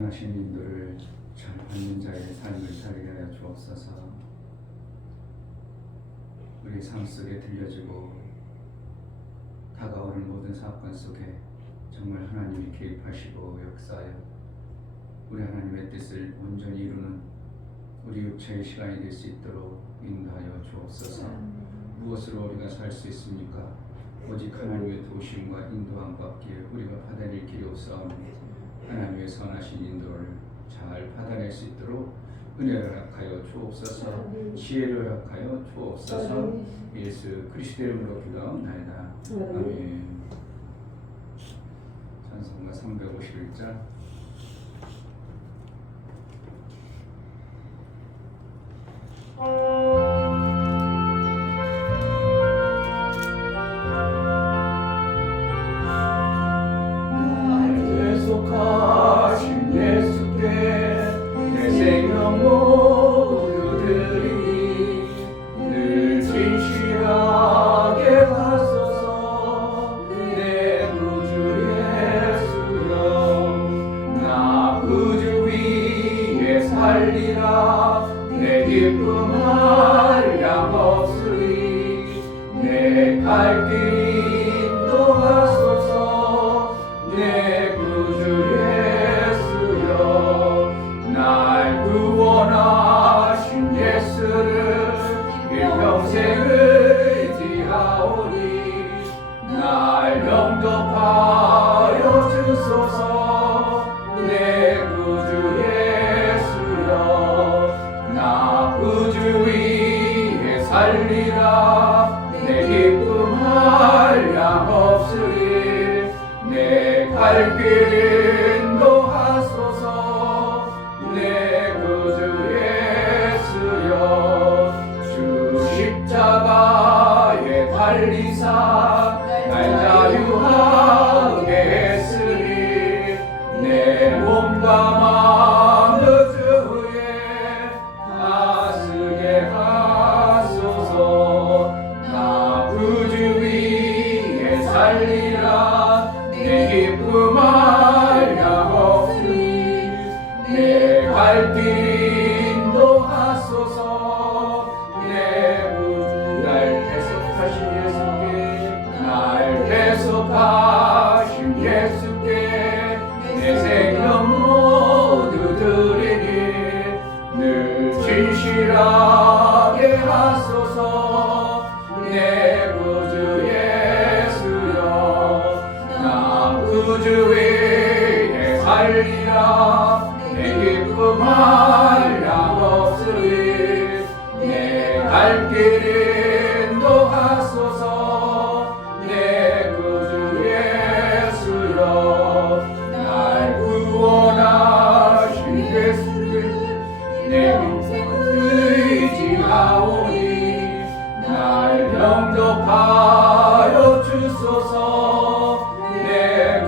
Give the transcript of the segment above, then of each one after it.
하신 인도를 잘 받는 자의 삶을 살게 하여 주옵소서. 우리 삶 속에 들려지고 다가오는 모든 사건 속에 정말 하나님이 개입하시고 역사하여 우리 하나님의 뜻을 온전히 이루는 우리 육체의 시간이 될 수 있도록 인도하여 주옵소서. 무엇으로 우리가 살 수 있습니까? 오직 하나님의 도우심과 인도함밖에 우리가 받아낼 길이 없사오니 하나님의 선하신 인도를 잘 받아낼 수 있도록 은혜를 허락하여 주옵소서. 지혜를 허락하여 주옵소서. 예수 그리스도의 이름으로 기도하옵나이다. 아멘. 찬송가 351장. 하신 예수께 내 생명 모두 드리니 늘 진실하게 하소서. 내 구주 예수여, 나 구주 위에 살리라. 내 기쁨 한량 없으리. 내 갈 길 인도하소서. 내 구주 예수여, 날 구원하신 예수를 일평생 의지하오니 날 영접하여 주소서. 내 구주 예수여, 나 구주 위에 살리라. 내 기쁨 한량 없으리. 내 갈 길 인도하소서. 내 구주 예수여, 주 십자가에 달리사 날 자유하게 했으니 내 몸과 마음을 주에 다스게 하소서. 나 구주 위에 살리라. 내 기쁨 한량 없으니 내 갈 길 인도하소서. 내 구주 날 계속하신 예수께, 날 계속하신 예수께 내 생명 모두 드리니 늘 진실하게 하소서. 내 구주 예수여, 나 구주 위에 살리라. 내 기쁨 한량 없으리. 내 갈 길 인도하소서. 내 구주 예수여, 날 구원하신 예수를 내 인생을 의지하오니 날 영접하여 주소서. 내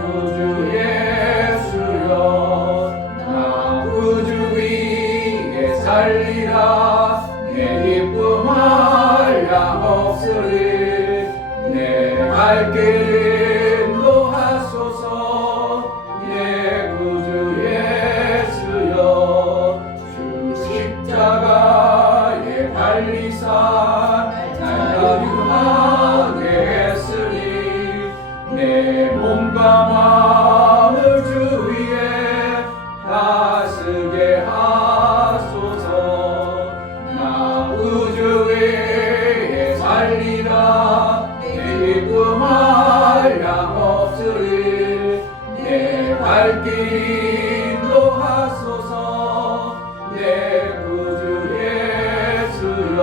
구주 예수여, 나 구주 위에 살리라. 내 기쁨 한량 없으리. 내 갈 길 인도하소서. 내 구주 예수여, 주 십자가에 달리사 날 자유하게 했으니 내 몸과 마음을 주 위에 다스게 하소서. 나 구주 위에 살리라. 내 기쁨 한량 없으리. 내 갈 길 인도하소서. 내 구주 예수여.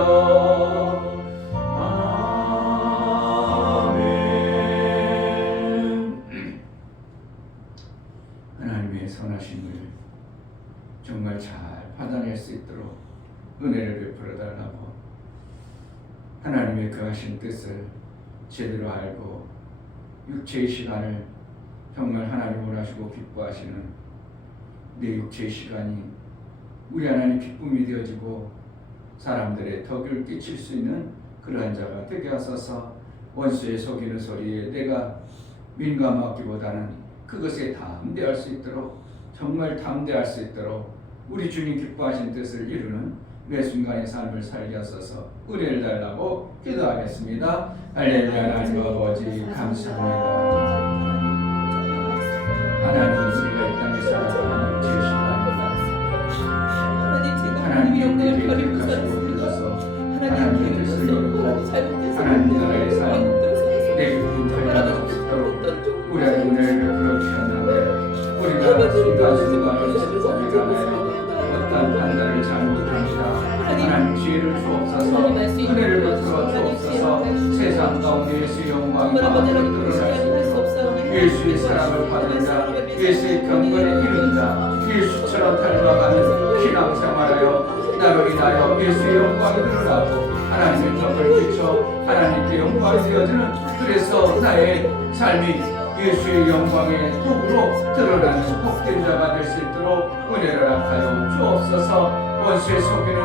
아멘. 하나님의 선하심을 정말 잘 받아낼 수 있도록 은혜를 베풀어 달라고, 하나님의 그 하신 뜻을 제대로 알고 육체의 시간을 정말 하나님 원하시고 기뻐하시는 내 육체의 시간이 우리 하나님 기쁨이 되어지고 사람들의 덕을 끼칠 수 있는 그러한 자가 되게 하소서. 원수의 속이는 소리에 내가 민감하기보다는 그것에 담대할 수 있도록 정말 담대할 수 있도록 우리 주님 기뻐하신 뜻을 이루는 매 순간의 삶을 살게 하소서. 은혜를 달라고 기도하겠습니다. 할렐루야. 하나님 아버지 감사합니다. 하나님 우리가 이 땅에 살아가는 제 시간입니다. 하나님 영광을 계획하시고 주셔서 하나님의 뜻을 이루고 하나님 나라의 삶 내 기쁨 발견할 수 있도록 우리의 은혜를 베풀어 주셨는데 우리가 순간순간을 살아가며 어떤 판단을 잘못합니다. 하나님 지혜를 주옵소서. 은혜를 베풀어 주옵소서. 세상 가운데 예수의 영광이 마음으로 드러날 수 있도록 예수의 사랑을 받은 자, 예수의 경건을 이룬 자, 예수처럼 닮아가는 신앙생활하여 나로 인하여 예수의 영광이 드러나고 하나님의 덕을 비춰 하나님께 영광이 되어지는, 그래서 나의 삶이 예수의 영광의 복으로 드러나는 복된 자가 될 수 있도록 은혜를 허락하여 주옵소서. 원수의 속이는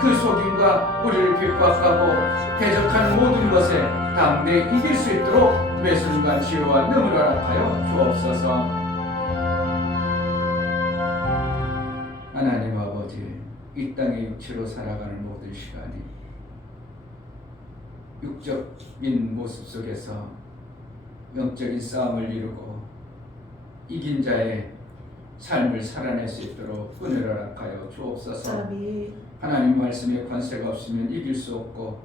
그 속임과 우리를 핍박하고 대적하는 모든 것에 담대히 이길 수 있도록 매 순간 치유와 능을 허락하여 주옵소서. 하나님 아버지, 이 땅의 육체로 살아가는 모든 시간이 육적인 모습 속에서 영적인 싸움을 이루고 이긴 자의 삶을 살아낼 수 있도록 은혜를 허락하여 주옵소서. 하나님 말씀에 관세가 없으면 이길 수 없고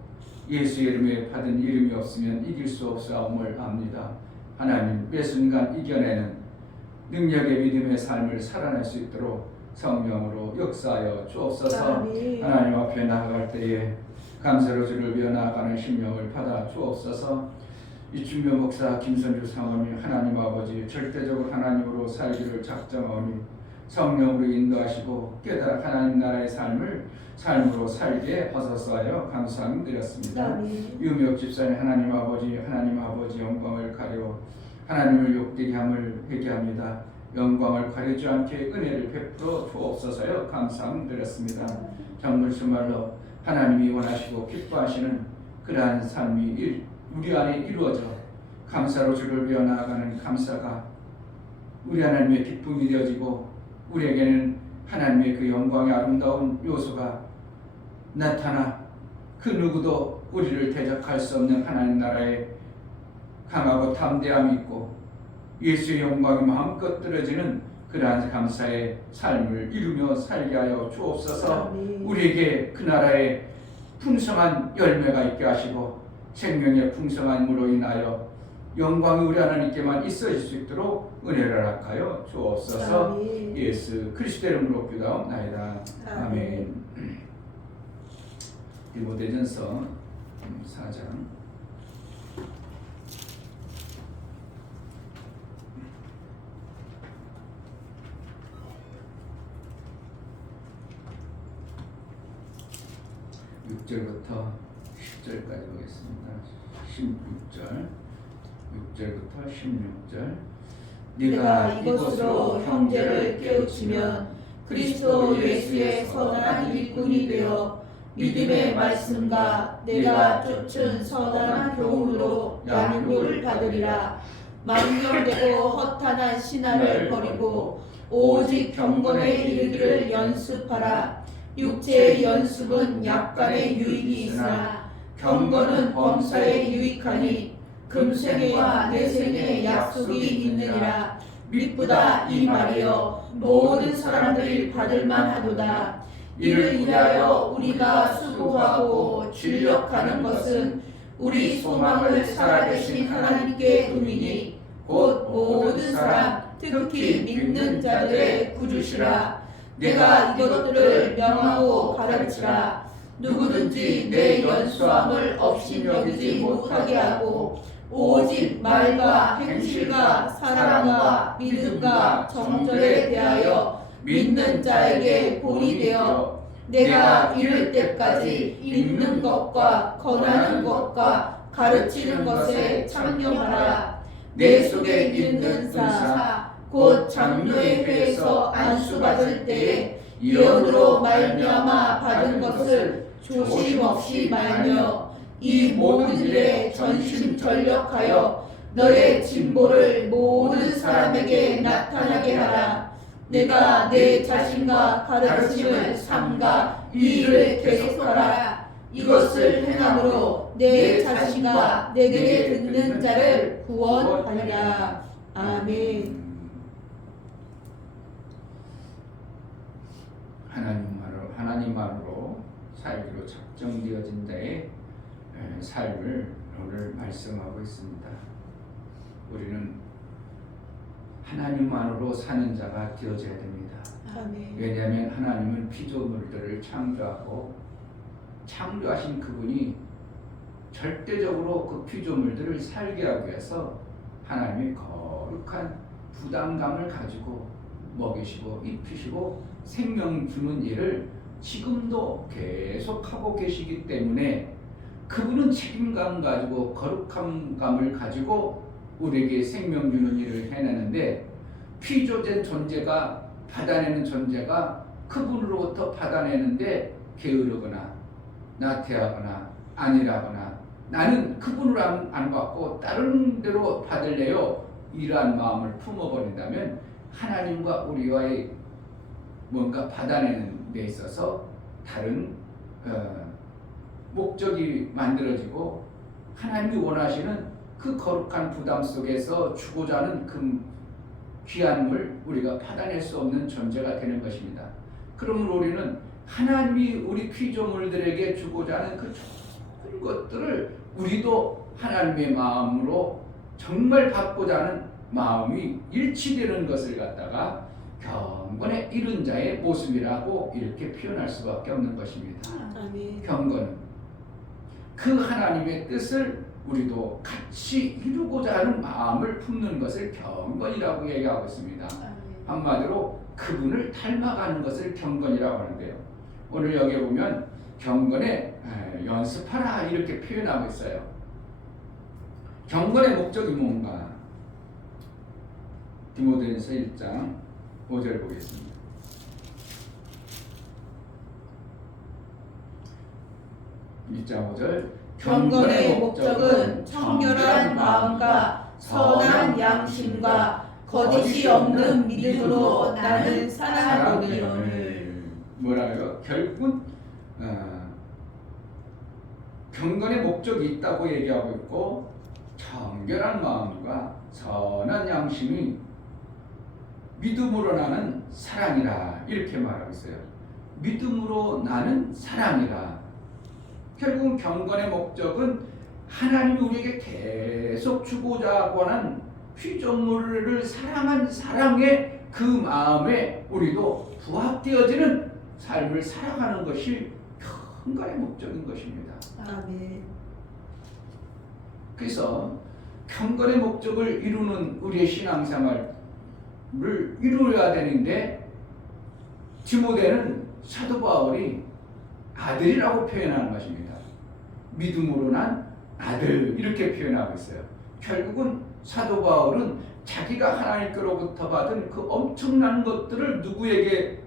예수 이름에 받은 이름이 없으면 이길 수 없사옴을 압니다. 하나님 매 순간 이겨내는 능력의 믿음의 삶을 살아낼 수 있도록 성령으로 역사하여 주옵소서. 하나님 앞에 나아갈 때에 감사로 주를 위해 나아가는 심령을 받아 주옵소서. 이춘묘 목사 김선주 사모님, 하나님 아버지 절대적으로 하나님으로 살기를 작정하오니 성령으로 인도하시고 깨달아 하나님 나라의 삶으로 살게 하소서 하여 감사함 드렸습니다. 유명 집사님, 하나님 아버지 영광을 가려 하나님을 욕되게 함을 회개합니다. 영광을 가리지 않게 은혜를 베풀어 주옵소서요 감사함 드렸습니다. 정말로 하나님이 원하시고 기뻐하시는 그러한 삶이 우리 안에 이루어져 감사로 주를 위해 나아가는 감사가 우리 하나님의 기쁨이 되어지고 우리에게는 하나님의 그 영광의 아름다운 요소가 나타나 그 누구도 우리를 대적할 수 없는 하나님 나라에 강하고 담대함이 있고 예수의 영광이 마음껏 들어지는 그러한 감사의 삶을 이루며 살게 하여 주옵소서. 우리에게 그 나라의 풍성한 열매가 있게 하시고 생명의 풍성함으로 인하여 영광이 우리 하나님께만 있어질 수 있도록 은혜를 허락하여 주옵소서. 예수 그리스도의 이름으로 기도하옵나이다. 아멘. 디모데전서 4장 6절부터 10절까지 보겠습니다. 6절부터 16절. 네가 이것으로 형제를 깨우치면 그리스도 예수의 선한 일꾼이 되어 믿음의 말씀과 내가 쫓은 선한 교훈으로 양육을 받으리라. 망령되고 허탄한 신화를 버리고 오직 경건에 이르기를 연습하라. 육체의 연습은 약간의 유익이 있으나 경건은 범사에 유익하니 금생애와 내생에 약속이 있느니라. 미쁘다 이 말이여 모든 사람들이 받을만하도다. 이를 인하여 우리가 수고하고 진력하는 것은 우리 소망을 살아계신 하나님께 두미니 곧 모든 사람 특히 믿는 자들의 구주시라. 내가 이것들을 명하고 가르치라. 누구든지 내 연수함을 없이 여기지 못하게 하고 오직 말과 행실과 사랑과 믿음과 정절에 대하여 믿는 자에게 본이 되어 내가 이를 때까지 읽는 것과 권하는 것과 가르치는 것에 창념하라. 내 속에 있는 은사 곧 장로의 회에서 안수받을 때에 예언으로 말미암아 받은 것을 조심 없이 말며 이 모든 일에 전심전력하여 너의 진보를 모든 사람에게 나타나게 하라. 내가 내 자신과 가르침을 삼가 이 일을 계속하라. 이것을 행함으로 내 자신과 내게 듣는 자를 구원하리라. 아멘. 하나님만으로 살기로 작정되어진 자의 삶을 오늘 말씀하고 있습니다. 우리는 하나님만으로 사는 자가 되어져야 됩니다. 아멘. 왜냐하면 하나님은 피조물들을 창조하고 창조하신 그분이 절대적으로 그 피조물들을 살게 하기 위해서 하나님이 거룩한 부담감을 가지고 먹이시고 입히시고 생명 주는 일을 지금도 계속하고 계시기 때문에 그분은 책임감 가지고 거룩함감을 가지고 우리에게 생명 주는 일을 해내는데 피조된 존재가 받아내는 존재가 그분으로부터 받아내는데 게으르거나 나태하거나 아니라거나 나는 그분을 안 받고 다른 데로 받을래요 이러한 마음을 품어버린다면 하나님과 우리와의 뭔가 받아내는 데 있어서 다른 목적이 만들어지고 하나님이 원하시는 그 거룩한 부담 속에서 주고자 하는 그 귀한 물 우리가 받아낼 수 없는 존재가 되는 것입니다. 그러므로 우리는 하나님이 우리 피조물들에게 주고자 하는 그 좋은 것들을 우리도 하나님의 마음으로 정말 받고자 하는 마음이 일치되는 것을 갖다가 경건에 이른 자의 모습이라고 이렇게 표현할 수밖에 없는 것입니다. 아멘. 경건은 그 하나님의 뜻을 우리도 같이 이루고자 하는 마음을 품는 것을 경건이라고 얘기하고 있습니다. 한마디로 그분을 닮아가는 것을 경건이라고 하는데요. 오늘 여기 보면 경건에 연습하라 이렇게 표현하고 있어요. 경건의 목적이 뭔가? 디모데전서 1장 5절 보겠습니다. 경건의 목적은 청결한 마음과 선한 양심과 거짓이 없는 믿음으로 나는 살아가거니와. 뭐라고요? 결국은 경건의 목적이 있다고 얘기하고 있고 청결한 마음과 선한 양심이 믿음으로 나는 사랑이라 이렇게 말하고 있어요. 믿음으로 나는 사랑이라. 결국 경건의 목적은 하나님이 우리에게 계속 주고자 하는 피조물을 사랑한 사랑의 그 마음에 우리도 부합되어지는 삶을 살아가는 것이 경건의 목적인 것입니다. 아멘. 그래서 경건의 목적을 이루는 우리의 신앙생활을 이루어야 되는데 디모데는 사도 바울이 아들이라고 표현하는 것입니다. 믿음으로 난 아들 이렇게 표현하고 있어요. 결국은 사도 바울은 자기가 하나님께로부터 받은 그 엄청난 것들을 누구에게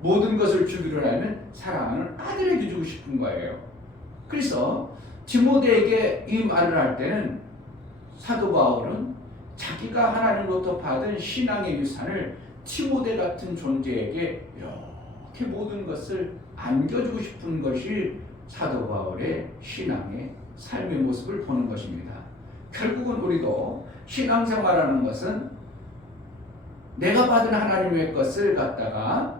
모든 것을 주기로 하면 사랑하는 아들에게 주고 싶은 거예요. 그래서 디모데에게 이 말을 할 때는 사도 바울은 자기가 하나님으로부터 받은 신앙의 유산을 디모데 같은 존재에게 이렇게 모든 것을 안겨주고 싶은 것이 사도 바울의 신앙의 삶의 모습을 보는 것입니다. 결국은 우리도 신앙생활하는 것은 내가 받은 하나님의 것을 갖다가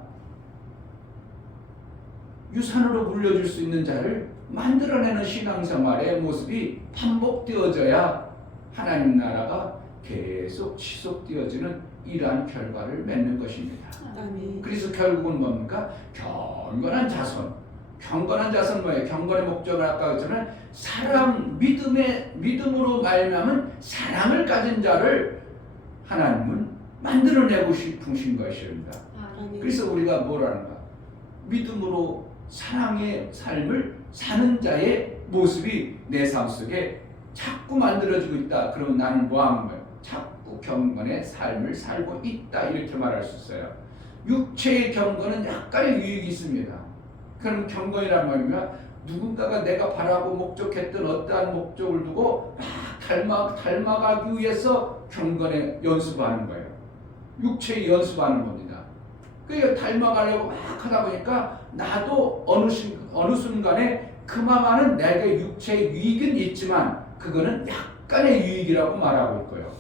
유산으로 물려줄 수 있는 자를 만들어내는 신앙생활의 모습이 반복되어져야 하나님 나라가 계속 지속되어지는 이러한 결과를 맺는 것입니다. 아멘. 그래서 결국은 뭡니까? 경건한 자손. 경건한 자손 뭐예요? 경건의 목적을 아까 했잖아요. 사랑, 믿음으로 말미암은 사랑을 가진 자를 하나님은 만들어내고 싶으신 것입니다. 아멘. 그래서 우리가 뭐라는가? 믿음으로 사랑의 삶을 사는 자의 모습이 내 삶 속에 자꾸 만들어지고 있다. 그러면 나는 뭐 하는 거예요? 자꾸 경건의 삶을 살고 있다. 이렇게 말할 수 있어요. 육체의 경건은 약간의 유익이 있습니다. 그럼 경건이란 말이면 누군가가 내가 바라고 목적했던 어떠한 목적을 두고 막 닮아가기 위해서 경건에 연습하는 거예요. 육체의 연습하는 겁니다. 그러니까 닮아가려고 막 하다 보니까 나도 어느 순간에 그마마는 내게 육체의 유익은 있지만 그거는 약간의 유익이라고 말하고 있고요.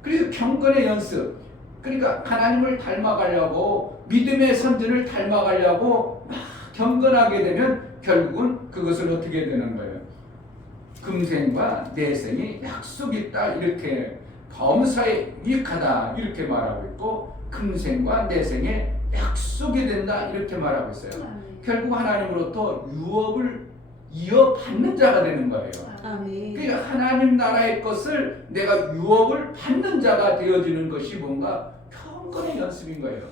그래서 경건의 연습, 그러니까 하나님을 닮아가려고 믿음의 선진을 닮아가려고 막 경건하게 되면 결국은 그것을 어떻게 되는 거예요? 금생과 내생이 약속이 있다 이렇게 범사에 유익하다 이렇게 말하고 있고 금생과 내생에 약속이 된다 이렇게 말하고 있어요. 결국 하나님으로부터 유업을 이어받는 자가 되는 거예요. 아멘. 그러니까 하나님 나라의 것을 내가 유업을 받는 자가 되어지는 것이 뭔가 경건의 연습인 거예요.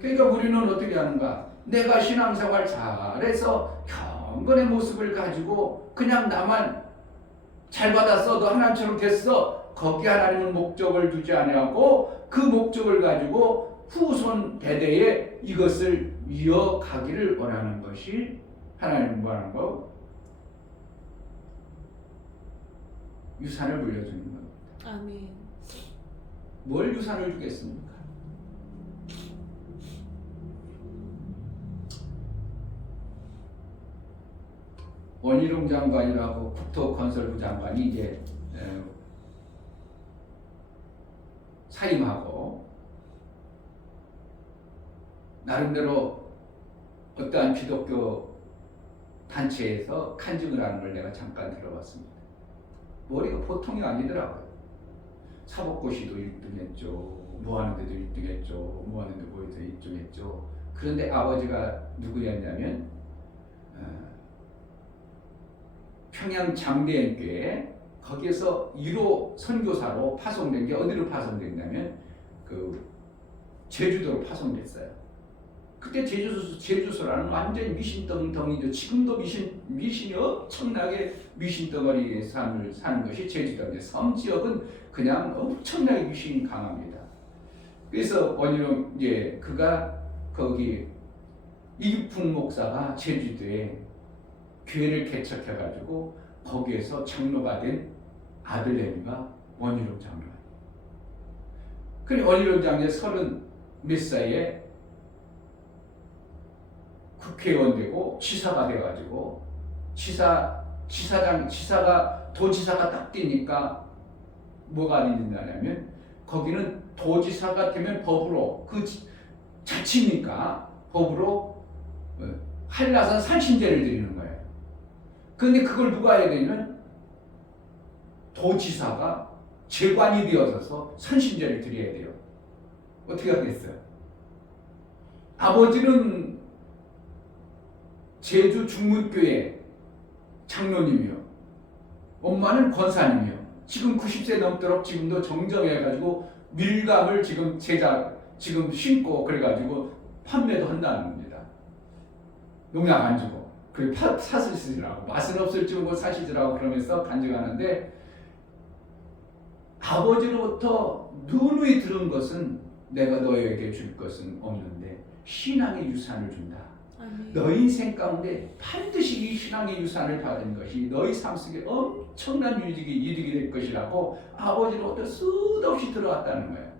그러니까 우리는 어떻게 하는가? 내가 신앙생활 잘해서 경건의 모습을 가지고 그냥 나만 잘 받았어, 너 하나님처럼 됐어. 거기에 하나님은 목적을 두지 아니하고 그 목적을 가지고 후손 대대에 이것을 이어가기를 원하는 것이 하나님 원하는 거. 유산을 물려주는 겁니다. 아멘. 뭘 유산을 주겠습니까? 원희룡 장관이라고 국토건설부 장관이 이제 사임하고 나름대로 어떠한 기독교 단체에서 간증을 하는 걸 내가 잠깐 들어봤습니다. 머리가 보통이 아니더라고요. 사법고시도 1등했죠. 뭐 하는데도 1등했죠. 뭐 하는데 뭐해서 1등했죠. 그런데 아버지가 누구였냐면 평양 장대행교회 거기에서 1호 선교사로 파송된 게 어디로 파송됐냐면 그 제주도로 파송됐어요. 그때 제주소라는 완전 미신덩이죠. 지금도 미신이 엄청나게 미신덩어리 삶을 사는 것이 제주도인데 섬 지역은 그냥 엄청나게 미신이 강합니다. 그래서 원희룡 그가 거기 이기풍 목사가 제주도에 교회를 개척해가지고 거기에서 장로가 된 아들내미가 원희룡 장로. 그래 원희룡 장로의 30몇 살에 국회의원 되고 지사가 돼가지고 도지사가 딱 되니까 뭐가 된다냐면 거기는 도지사가 되면 법으로 그 자치니까 법으로 한라산 산신제를 드리는 거예요. 그런데 그걸 누가 해야 되냐면 도지사가 재관이 되어서 산신제를 드려야 돼요. 어떻게 하겠어요? 아버지는 제주 중문교회 장로님이요. 엄마는 권사님이요. 지금 90세 넘도록 지금도 정정해가지고 밀감을 지금 신고 그래가지고 판매도 한다는 겁니다. 농약 안 주고. 그 사시더라고. 맛은 없을지 뭐 사시더라고 그러면서 간증하는데 아버지로부터 누누이 들은 것은 내가 너에게 줄 것은 없는데 신앙의 유산을 준다. 너희 인생 가운데 반드시 이 신앙의 유산을 받은 것이 너희 삶 속에 엄청난 이득이 될 것이라고 아버지로부터 수도 없이 들어왔다는 거예요.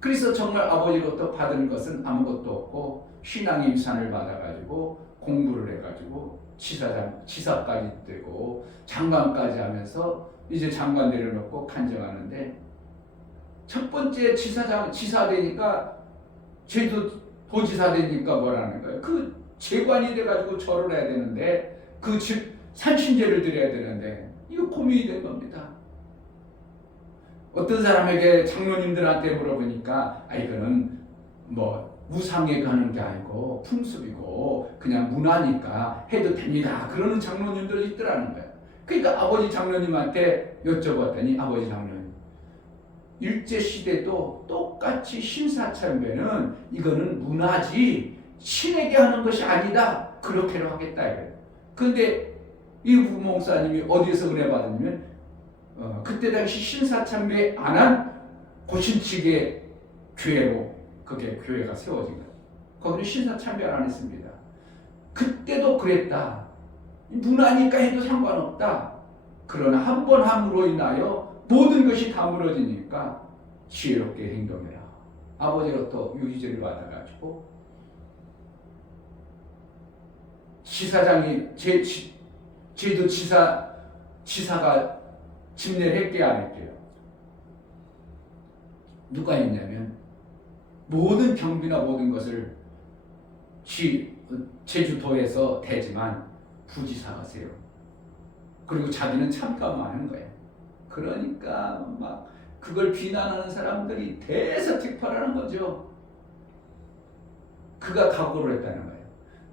그래서 정말 아버지로부터 받은 것은 아무것도 없고 신앙의 유산을 받아가지고 공부를 해가지고 지사까지 되고 장관까지 하면서 이제 장관 내려놓고 간증하는데 첫 번째 지사 되니까 도지사 되니까 뭐라는 거예요? 그 재관이 돼가지고 절을 해야 되는데 그 산신제를 드려야 되는데 이거 고민이 된 겁니다. 어떤 사람에게 장로님들한테 물어보니까 이거는 뭐 우상에 가는 게 아니고 풍습이고 그냥 문화니까 해도 됩니다. 그러는 장로님들 있더라는 거예요. 그러니까 아버지 장로님한테 여쭤봤더니 아버지 장로님 일제시대도 똑같이 신사참배는 이거는 문화지 신에게 하는 것이 아니다. 그렇게로 하겠다 이거예요. 그런데 이 부목사님이 어디서 은혜 받았냐면 그때 당시 신사참배 안 한 고신측의 교회로 그게 교회가 세워진 거예요. 거기는 신사참배 안 했습니다. 그때도 그랬다. 문화니까 해도 상관없다. 그러나 한 번 함으로 인하여 모든 것이 다 무너지니까 지혜롭게 행동해라. 아버지로부터 유의제를 받아가지고 지사장이 제도 지사가 집례를 했게 안 했게요? 누가 했냐면 모든 경비나 모든 것을 제주도에서 대지만 부지사가 세요. 그리고 자기는 참가만 하는 거예요. 그러니까 막 그걸 비난하는 사람들이 대서특파라는 거죠. 그가 각오를 했다는 거예요.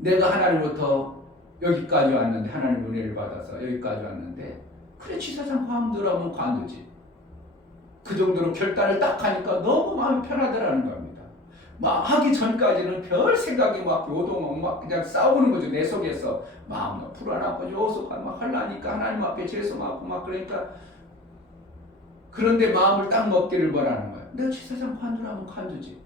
내가 하나님부터 여기까지 왔는데, 하나님 은혜를 받아서 여기까지 왔는데, 그래 지사장 관두라면 관두지. 그 정도로 결단을 딱 하니까 너무 마음이 편하더라는 겁니다. 막 하기 전까지는 별 생각이 막 요동하고 막 그냥 싸우는 거죠. 내 속에서 마음도 불안하고 요속하고 막 하려니까 하나님 앞에 죄송하고 막 그러니까. 그런데 마음을 딱 먹기를 바라는 거예요. 내가 지사장 관두라면 관두지.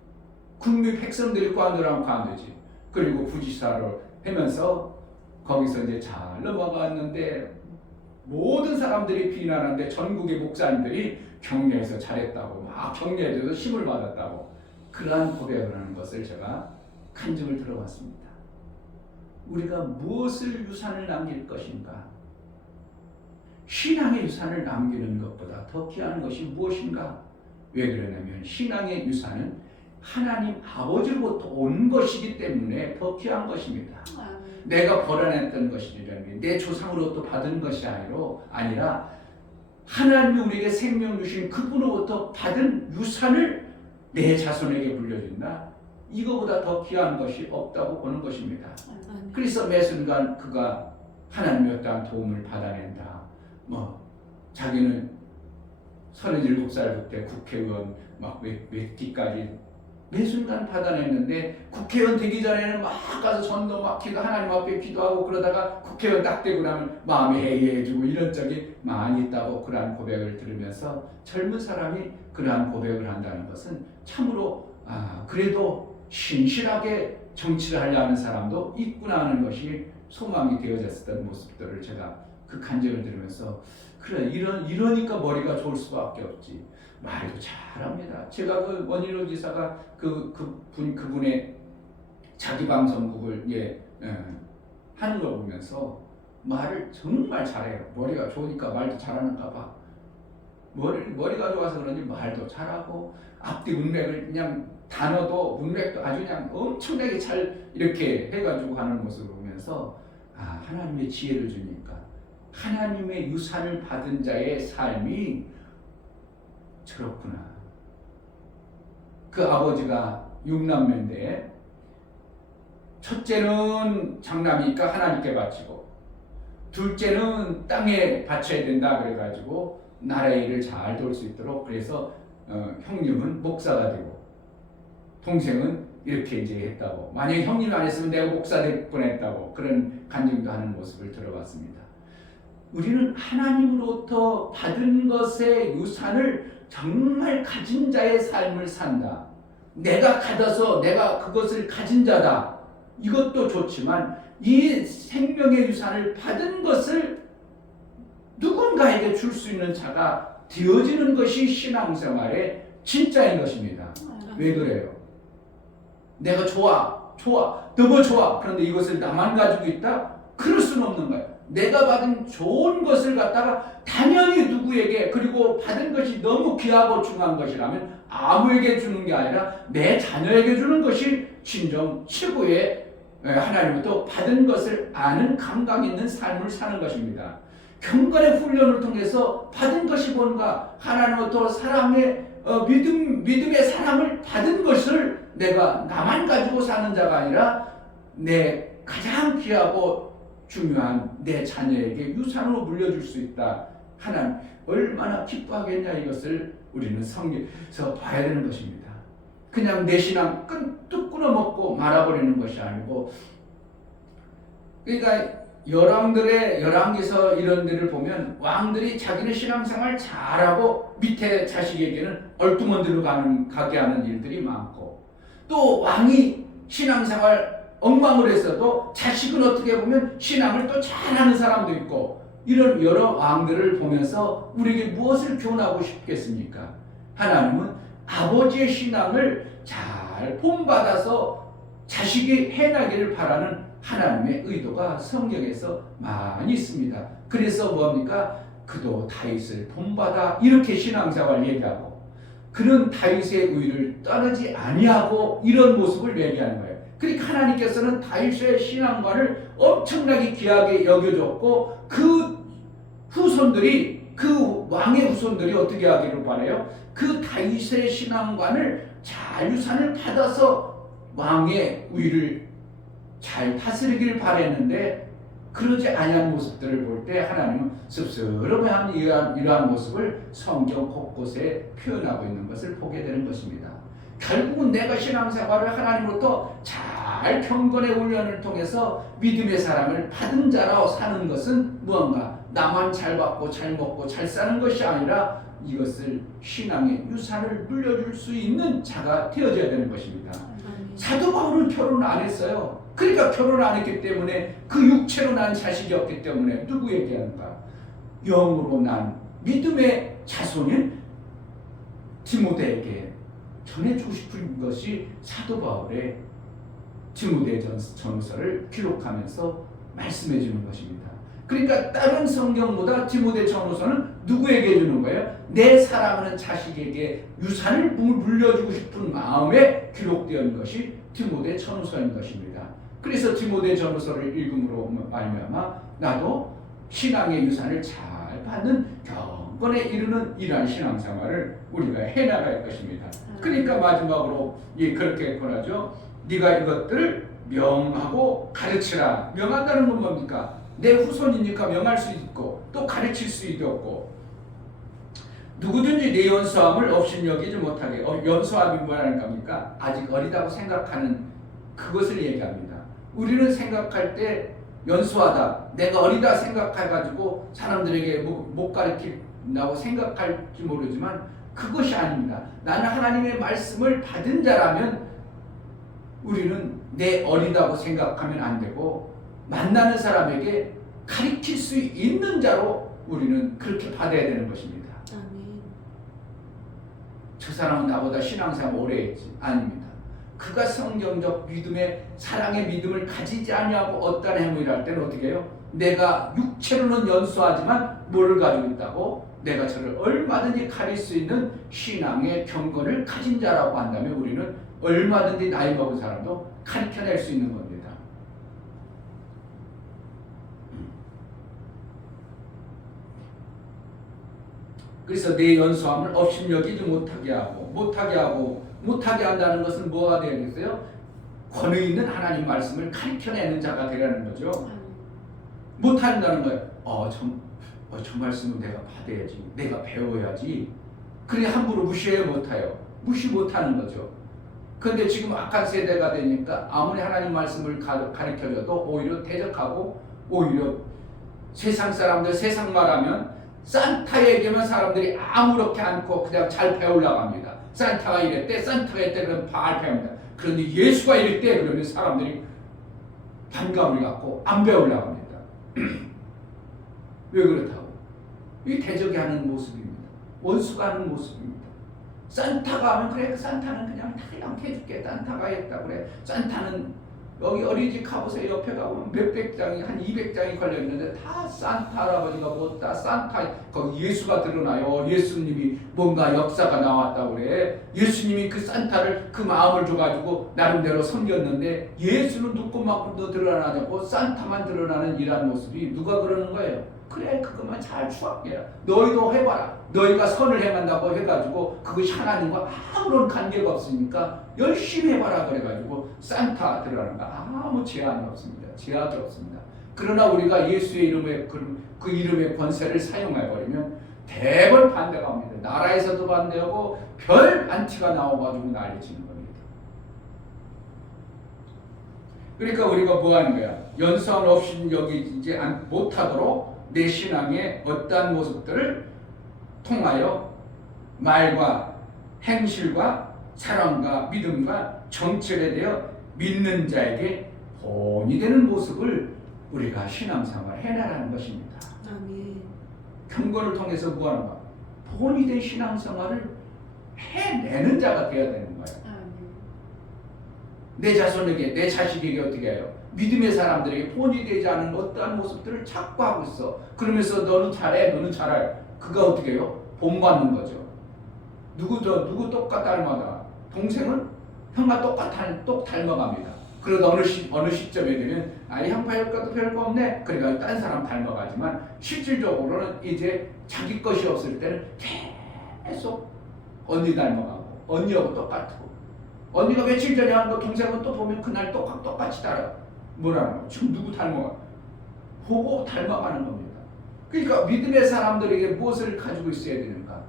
국민 백성들이 관두라면 관두지. 그리고 부지사를 하면서 거기서 이제 잘 넘어갔는데 모든 사람들이 비난하는데 전국의 목사님들이 격려해서 잘했다고 막 격려해줘서 힘을 받았다고 그러한 고백을 하는 것을 제가 간증을 들어봤습니다. 우리가 무엇을 유산을 남길 것인가? 신앙의 유산을 남기는 것보다 더 귀한 것이 무엇인가? 왜 그러냐면 신앙의 유산은 하나님 아버지로부터 온 것이기 때문에 더 귀한 것입니다. 내가 벌어냈던 것이라는 게 내 조상으로부터 받은 것이 아니라 하나님이 우리에게 생명 주신 그분으로부터 받은 유산을 내 자손에게 물려준다. 이거보다 더 귀한 것이 없다고 보는 것입니다. 그래서 매 순간 그가 하나님의 어떠한 도움을 받아낸다. 자기는 37살 때 국회의원 막 몇 뒤까지 매 순간 받아냈는데 국회의원 되기 전에는 막 가서 전도 막 하나님 앞에 기도하고 그러다가 국회의원 딱 되고 나면 마음이 해이해지고 이런 적이 많이 있다고 그러한 고백을 들으면서 젊은 사람이 그러한 고백을 한다는 것은 참으로 그래도 신실하게 정치를 하려는 사람도 있구나 하는 것이 소망이 되어졌던 모습들을 제가 그 간증을 들으면서 그래 이러니까 머리가 좋을 수밖에 없지. 말도 잘합니다. 제가 그 원희룡 지사가 그분의 자기 방송국을 하는 걸 보면서 말을 정말 잘해요. 머리가 좋으니까 말도 잘하는가 봐. 머리가 좋아서 그런지 말도 잘하고 앞뒤 문맥을 그냥 단어도 문맥도 아주 그냥 엄청나게 잘 이렇게 해가지고 하는 모습을 보면서 하나님의 지혜를 주니까 하나님의 유산을 받은 자의 삶이 저렇구나. 그 아버지가 6남매인데 첫째는 장남이니까 하나님께 바치고 둘째는 땅에 바쳐야 된다 그래가지고 나라의 일을 잘 도울 수 있도록 그래서 형님은 목사가 되고 동생은 이렇게 이제 했다고. 만약에 형님이 안 했으면 내가 목사 될 뻔했다고 그런 간증도 하는 모습을 들어봤습니다. 우리는 하나님으로부터 받은 것의 유산을 정말 가진 자의 삶을 산다. 내가 가져서 내가 그것을 가진 자다. 이것도 좋지만 이 생명의 유산을 받은 것을 누군가에게 줄 수 있는 자가 되어지는 것이 신앙생활의 진짜인 것입니다. 왜 그래요? 내가 좋아, 너무 좋아. 그런데 이것을 나만 가지고 있다? 그럴 수는 없는 거예요. 내가 받은 좋은 것을 갖다가 당연히 누구에게 그리고 받은 것이 너무 귀하고 중요한 것이라면 아무에게 주는 게 아니라 내 자녀에게 주는 것이 진정 최고의 하나님부터 받은 것을 아는 감각 있는 삶을 사는 것입니다. 경건의 훈련을 통해서 받은 것이 뭔가 하나님부터 사랑의 믿음의 사랑을 받은 것을 내가 나만 가지고 사는 자가 아니라 내 가장 귀하고 중요한 내 자녀에게 유산으로 물려줄 수 있다. 하나님 얼마나 기뻐하겠냐. 이것을 우리는 성경에서 봐야 되는 것입니다. 그냥 내 신앙 뚝 끊어먹고 말아버리는 것이 아니고 그러니까 열왕기서 이런 데를 보면 왕들이 자기는 신앙생활 잘하고 밑에 자식에게는 얼두먼지로 가게 하는 일들이 많고 또 왕이 신앙생활 엉망을 했어도 자식은 어떻게 보면 신앙을 또 잘하는 사람도 있고 이런 여러 왕들을 보면서 우리에게 무엇을 교훈하고 싶겠습니까? 하나님은 아버지의 신앙을 잘 본받아서 자식이 해나기를 바라는 하나님의 의도가 성경에서 많이 있습니다. 그래서 뭡니까? 그도 다윗을 본받아 이렇게 신앙생활 얘기하고 그는 다윗의 의를 떠나지 아니하고 이런 모습을 얘기하는 거예요. 그러니까 하나님께서는 다윗의 신앙관을 엄청나게 귀하게 여겨줬고 그 후손들이 그 왕의 후손들이 어떻게 하기를 바라요? 그 다윗의 신앙관을 잘 유산을 받아서 왕의 위를 잘 다스리길 바랬는데 그러지 아니한 모습들을 볼 때 하나님은 씁쓸한 이러한 모습을 성경 곳곳에 표현하고 있는 것을 보게 되는 것입니다. 결국은 내가 신앙생활을 하나님으로부터 잘 경건의 훈련을 통해서 믿음의 사랑을 받은 자로 사는 것은 무언가 나만 잘 받고 잘 먹고 잘 사는 것이 아니라 이것을 신앙의 유산을 물려줄 수 있는 자가 되어져야 되는 것입니다. 사도 바울은 결혼 안 했어요. 그러니까 결혼 안 했기 때문에 그 육체로 난 자식이 없기 때문에 누구에게 하는가? 영으로 난 믿음의 자손인 디모데에게 전해주고 싶은 것이 사도 바울의 디모데전서를 기록하면서 말씀해 주는 것입니다. 그러니까 다른 성경보다 디모데전서는 누구에게 주는 거예요? 내 사랑하는 자식에게 유산을 물려주고 싶은 마음에 기록되어 있는 것이 디모데전서인 것입니다. 그래서 디모데전서를 읽음으로 말미암아 나도 신앙의 유산을 잘 받는 경건에 이르는 이러한 신앙생활을 우리가 해나갈 것입니다. 그러니까 마지막으로 그렇게 권하죠. 네가 이것들을 명하고 가르치라. 명한다는 건 뭡니까? 내 후손이니까 명할 수 있고 또 가르칠 수 있고 누구든지 내 연소함을 업신여기지 못하게 연소함이 뭐라는 겁니까? 아직 어리다고 생각하는 그것을 얘기합니다. 우리는 생각할 때 연소하다, 내가 어리다 생각해가지고 사람들에게 못 가르친다고 생각할지 모르지만 그것이 아닙니다. 나는 하나님의 말씀을 받은 자라면 우리는 내 어리다고 생각하면 안 되고 만나는 사람에게 가르칠 수 있는 자로 우리는 그렇게 받아야 되는 것입니다. 아멘. 저 사람은 나보다 신앙생활 오래 했지. 아닙니다. 그가 성경적 믿음의 사랑의 믿음을 가지지 아니하고 어떤 행위를 할 때는 어떻게 해요? 내가 육체로는 연소하지만 뭐를 가지고 있다고? 내가 저를 얼마든지 가릴 수 있는 신앙의 경건을 가진 자라고 한다면 우리는 얼마든지 나이 먹은 사람도 가르쳐낼 수 있는 겁니다. 그래서 내 연소함을 업신여기지 못하게 한다는 것은 뭐가 되겠어요? 권위 있는 하나님 말씀을 가르쳐내는 자가 되라는 거죠. 못한다는 거예요. 저 말씀은 내가 받아야지, 내가 배워야지. 그래 함부로 무시해 못해요. 무시 못하는 거죠. 그런데 지금 악한 세대가 되니까 아무리 하나님 말씀을 가르쳐줘도 오히려 대적하고 오히려 세상 사람들 세상 말하면 산타 얘기하면 사람들이 아무렇게 않고 그냥 잘 배우려고 합니다. 산타가 이랬대, 산타가 이랬대, 그럼 잘 배웁니다. 그런데 예수가 이랬대, 그러면 사람들이 반감을 갖고 안 배우려고 합니다. 왜 그렇다고? 이 대적이 하는 모습입니다. 원수가 하는 모습입니다. 산타가 하면 그래, 산타는 그냥 다 양해해줄게. 산타가 했다 그래. 산타는 여기 어린이집 가보세요. 옆에 가보면 몇백 장이 한 200장이 걸려있는데 다 산타 할아버지가 뭐다 산타 거기 예수가 드러나요. 예수님이 뭔가 역사가 나왔다고 그래. 예수님이 그 산타를 그 마음을 줘가지고 나름대로 섬겼는데 예수는 누구만큼도 드러나냐고 산타만 드러나는 이런 모습이 누가 그러는 거예요? 그래 그것만 잘 추억해라. 너희도 해봐라. 너희가 선을 행한다고 해가지고 그것이 하나님과 아무런 관계가 없으니까 열심히 해봐라 그래가지고 산타 들어가는 거 아무 제한이 없습니다. 제약이 없습니다. 그러나 우리가 예수의 이름에 그 이름의 권세를 사용해버리면 대벌 반대가 옵니다. 나라에서도 반대하고 별 안티가 나와가지고 난리치는 겁니다. 그러니까 우리가 뭐 하는 거야? 연소함 없이 여기지 못하도록 내 신앙의 어떠한 모습들을 통하여 말과 행실과 사랑과 믿음과 정체에 대하여 믿는 자에게 본이 되는 모습을 우리가 신앙생활 해나가는 것입니다. 아멘. 경건을 통해서 뭐하는가? 본이 된 신앙생활을 해내는 자가 되어야 되는 거예요. 아멘. 내 자손에게, 내 자식에게 어떻게 해요? 믿음의 사람들에게 본이 되지 않은 어떠한 모습들을 자꾸 하고 있어. 그러면서 너는 잘해, 너는 잘해. 그가 어떻게 해요? 본받는 거죠. 누구 똑같 닮아가. 동생은 형과 똑 닮아갑니다. 그러다 어느 시점에 되면 형파 효과도 별거 없네. 그러니까 딴 사람 닮아가지만 실질적으로는 이제 자기 것이 없을 때는 계속 언니 닮아가고 언니하고 똑같고 언니가 며칠 전에 한 거 동생은 또 보면 그날 똑같이 따라. 뭐라는 거? 지금 누구 닮아가? 보고 닮아가는 겁니다. 그러니까 믿음의 사람들에게 무엇을 가지고 있어야 되는가?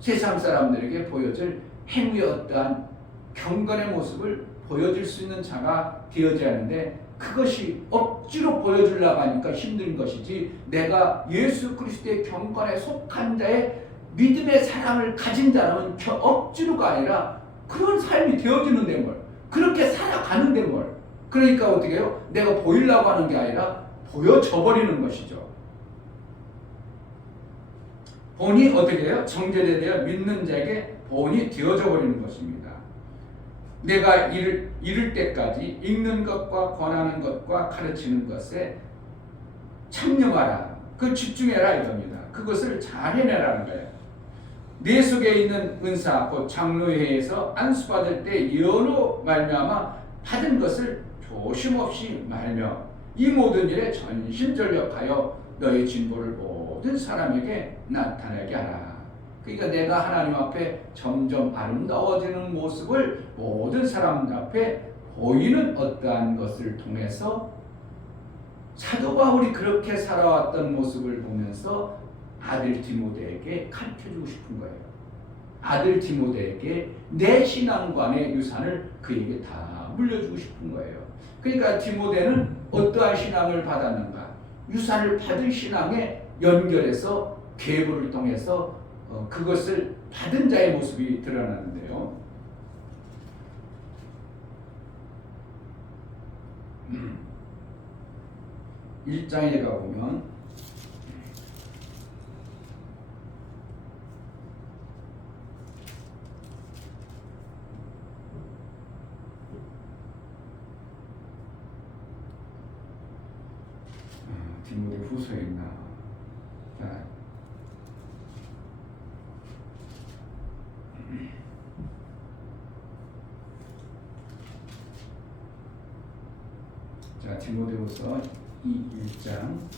세상 사람들에게 보여줄 행위의 어떠한 경건의 모습을 보여줄 수 있는 자가 되어져야 하는데 그것이 억지로 보여주려고 하니까 힘든 것이지 내가 예수 그리스도의 경건에 속한 자의 믿음의 사랑을 가진 자라면 억지로가 아니라 그런 삶이 되어지는데 뭘 그렇게 살아가는데 뭘 그러니까 어떻게 해요? 내가 보이려고 하는 게 아니라 보여져 버리는 것이죠. 본이 어떻게 해요? 정죄에 대해 믿는 자에게 본이 되어져 버리는 것입니다. 내가 이를 때까지 읽는 것과 권하는 것과 가르치는 것에 참여하라. 그 집중해라 이겁니다. 그것을 잘 해내라는 거예요. 내 속에 있는 은사 곧 장로회에서 안수받을 때 여러 말미암아 받은 것을 조심 없이 말며 이 모든 일에 전심전력하여 너의 진보를 모든 사람에게 나타나게 하라. 그러니까 내가 하나님 앞에 점점 아름다워지는 모습을 모든 사람들 앞에 보이는 어떠한 것을 통해서 사도 바울이 그렇게 살아왔던 모습을 보면서 아들 디모데에게 가르쳐주고 싶은 거예요. 아들 디모데에게 내 신앙관의 유산을 그에게 다 물려주고 싶은 거예요. 그러니까 디모데는 어떠한 신앙을 받았는가? 유산을 받은 신앙에 연결해서 계보를 통해서 그것을 받은 자의 모습이 드러나는데요. 1장에 가보면 디모데 후서에 있나? 자, 디모데후서 1장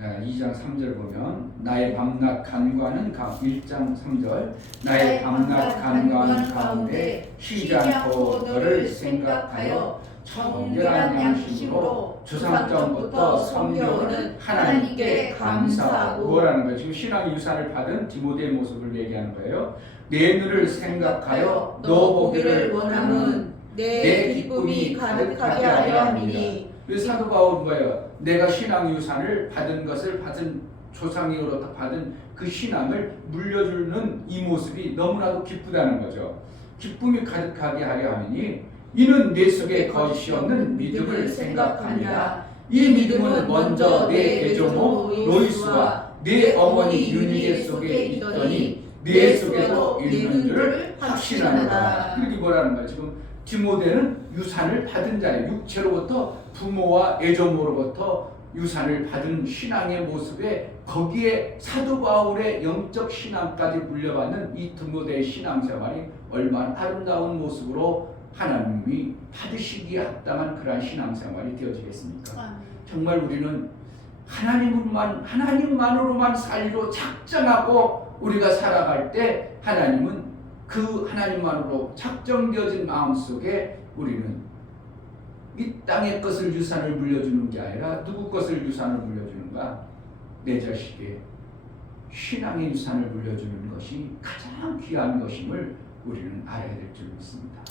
자, 2장 3절 보면 나의 밤낮 간구하는 1장 3절 나의 밤낮 간구하는 가운데 쉬지 않고 너를 생각하여 정결한 양심으로 조상전부터 섬겨오는 하나님께 감사하고 뭐라는 거예요? 지금 신앙의 유산을 받은 디모데의 모습을 얘기하는 거예요. 내 눈을 생각하여 너 보기를 원함은 내 기쁨이 가득하게 하려 함이니 사도 바울은 뭐예요? 내가 신앙 유산을 받은 것을 받은 조상으로부터 받은 그 신앙을 물려주는 이 모습이 너무나도 기쁘다는 거죠. 기쁨이 가득하게 하려 함이니 이는 내 속에 거짓이 없는 믿음을 생각하니라. 이 믿음은 먼저 내 애조모 로이스와 내 어머니 유니게 속에 있더니 내 속에도 있는 줄을 확신하노라. 이렇게 뭐라는 거야? 지금 디모데는 유산을 받은 자예요. 육체로부터 부모와 애조모로부터 유산을 받은 신앙의 모습에 거기에 사도 바울의 영적 신앙까지 물려받는 이 디모데의 신앙생활이 얼마나 아름다운 모습으로 하나님이 받으시기에 합당한 그러한 신앙생활이 되어지겠습니까? 정말 우리는 하나님만으로만 살기로 작정하고 우리가 살아갈 때 하나님은 그 하나님만으로 작정되어진 마음속에 우리는 이 땅의 것을 유산을 물려주는 게 아니라 누구 것을 유산을 물려주는가? 내 자식의 신앙의 유산을 물려주는 것이 가장 귀한 것임을 우리는 알아야 될 줄 믿습니다.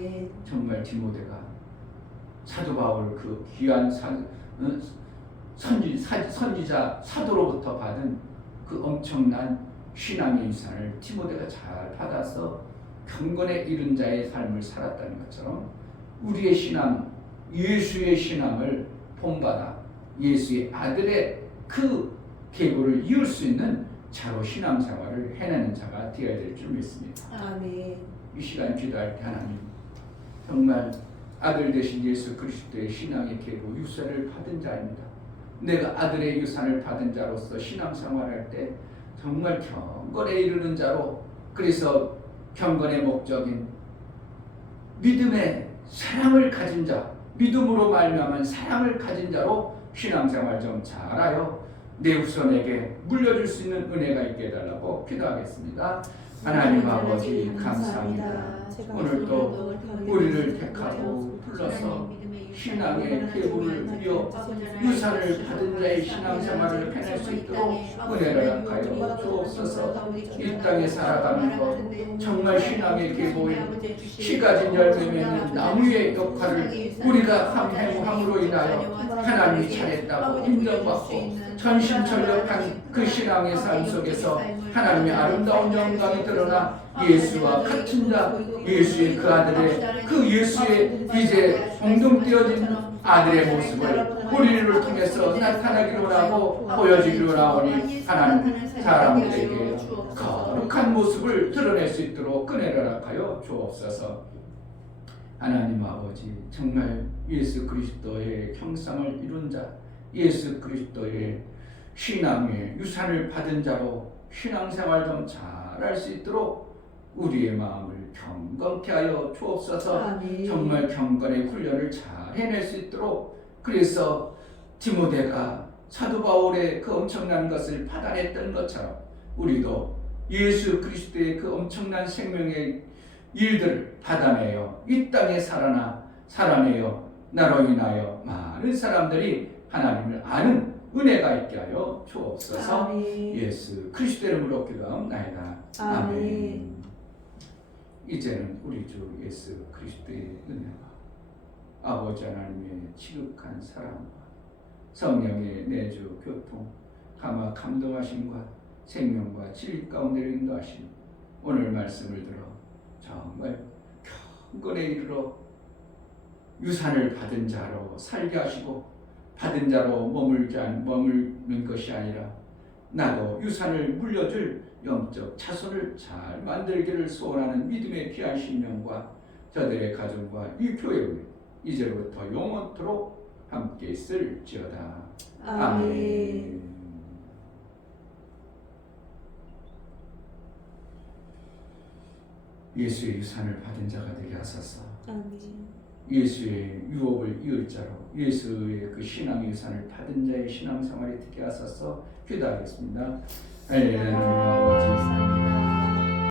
예. 정말 디모데가 사도 바울 그 귀한 선지자 사도로부터 받은 그 엄청난 신앙의 유산을 디모데가 잘 받아서 경건에 이른 자의 삶을 살았다는 것처럼 우리의 신앙, 예수의 신앙을 본받아 예수의 아들의 그 계보를 이을 수 있는 자로 신앙생활을 해내는 자가 되어야 될 줄 믿습니다. 아멘. 이 시간 기도할 때 하나님 정말 아들 되신 예수 그리스도의 신앙의 계보 유산을 받은 자입니다. 내가 아들의 유산을 받은 자로서 신앙생활할 때 정말 경건에 이르는 자로, 그래서 경건의 목적인 믿음의 사랑을 가진 자, 믿음으로 말미암은 사랑을 가진 자로 신앙생활 좀 잘하여 내 후손에게 물려줄 수 있는 은혜가 있게 해달라고 기도하겠습니다. 하나님 아버지 감사합니다. 오늘도 우리를 택하고 불러서 신앙의 계보를 이어 유산을 받은 자의 신앙생활을 해낼 수 있도록 은혜를 합하여 주옵소서. 이 땅에 살아가는 것 정말 신앙의 계보에 씨 가진 열매 맺는 나무의 역할을 우리가 함으로 인하여 하나님이 잘했다고 인정받고 전심전력한 그 신앙의 삶 속에서 하나님의 아름다운 영광이 드러나 예수와 같은 자, 예수의 그 아들의 그 예수의 이제 공동되어진 아들의 모습을 우리를 통해서 나타나기로 하고 보여주기로 하오니 하나님 사람들에게 거룩한 모습을 드러낼 수 있도록 은혜를 합하여 주옵소서. 하나님 아버지 정말 예수 그리스도의 형상을 이룬 자, 예수 그리스도의 신앙의 유산을 받은 자로 신앙생활 좀 잘할 수 있도록 우리의 마음을 경건케 하여 주옵소서. 아멘. 정말 경건의 훈련을 잘 해낼 수 있도록, 그래서 디모데가 사도 바울의 그 엄청난 것을 받아냈던 것처럼 우리도 예수 그리스도의 그 엄청난 생명의 일들을 받아내어 이 땅에 살아내어 나로 인하여 많은 사람들이 하나님을 아는 은혜가 있게 하여 주옵소서. 아멘. 예수 그리스도 이름으로 기도하옵나이다. 아멘. 아멘. 이제는 우리 주 예수 그리스도의 은혜와 아버지 하나님의 지극한 사랑과 성령의 내주 교통 감화 감동하심과 생명과 진리 가운데 인도하심, 오늘 말씀을 들어 정말 경건에 이르러 유산을 받은 자로 살게 하시고 받은 자로 머물는 것이 아니라 나도 유산을 물려줄 영적 자손을 잘 만들기를 소원하는 믿음의 귀한 신명과 저들의 가정과 이 교회에 이제부터 영원토록 함께 있을지어다. 아멘. 예수의 유산을 받은 자가 되게 하소서. 아멘. 예수의 유업을 이을 자로 예수의 그 신앙의 유산을 받은 자의 신앙생활이 되게 하소서. 기도하겠습니다. 할렐루야.